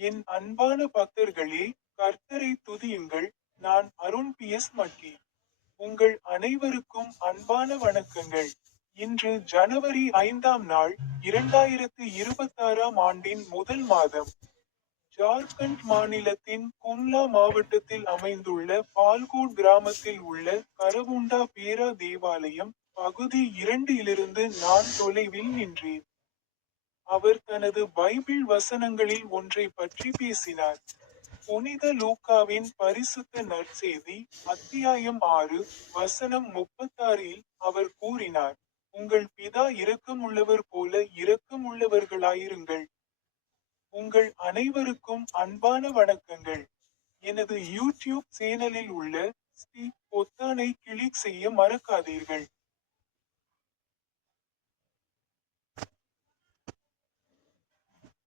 என் அன்பான பக்தர்களே, கர்த்தரை துதியுங்கள். நான் அருண் மக்கி. உங்கள் அனைவருக்கும் அன்பான வணக்கங்கள். இன்று ஜனவரி 5ஆம் நாள், 2026ஆம் ஆண்டின் முதல் மாதம். ஜார்க்கண்ட் மாநிலத்தின் கும்லா மாவட்டத்தில் அமைந்துள்ள பால்கோட் கிராமத்தில் உள்ள கரகுண்டா பேரா தேவாலயம், பகுதி 2 இலிருந்து நான் தொலைவில் நின்றேன். அவர் தனது பைபிள் வசனங்களில் ஒன்றை பற்றி பேசினார். புனித லூக்காவின் பரிசுத்த நற்செய்தி, அத்தியாயம் 6, வசனம் 36இல் அவர் கூறினார், உங்கள் பிதா இரக்கமுள்ளவர் போல இரக்கமுள்ளவர்களாயிருங்கள். உங்கள் அனைவருக்கும் அன்பான வணக்கங்கள். எனது யூடியூப் சேனலில் உள்ள பொத்தானை கிளிக் செய்ய மறக்காதீர்கள்.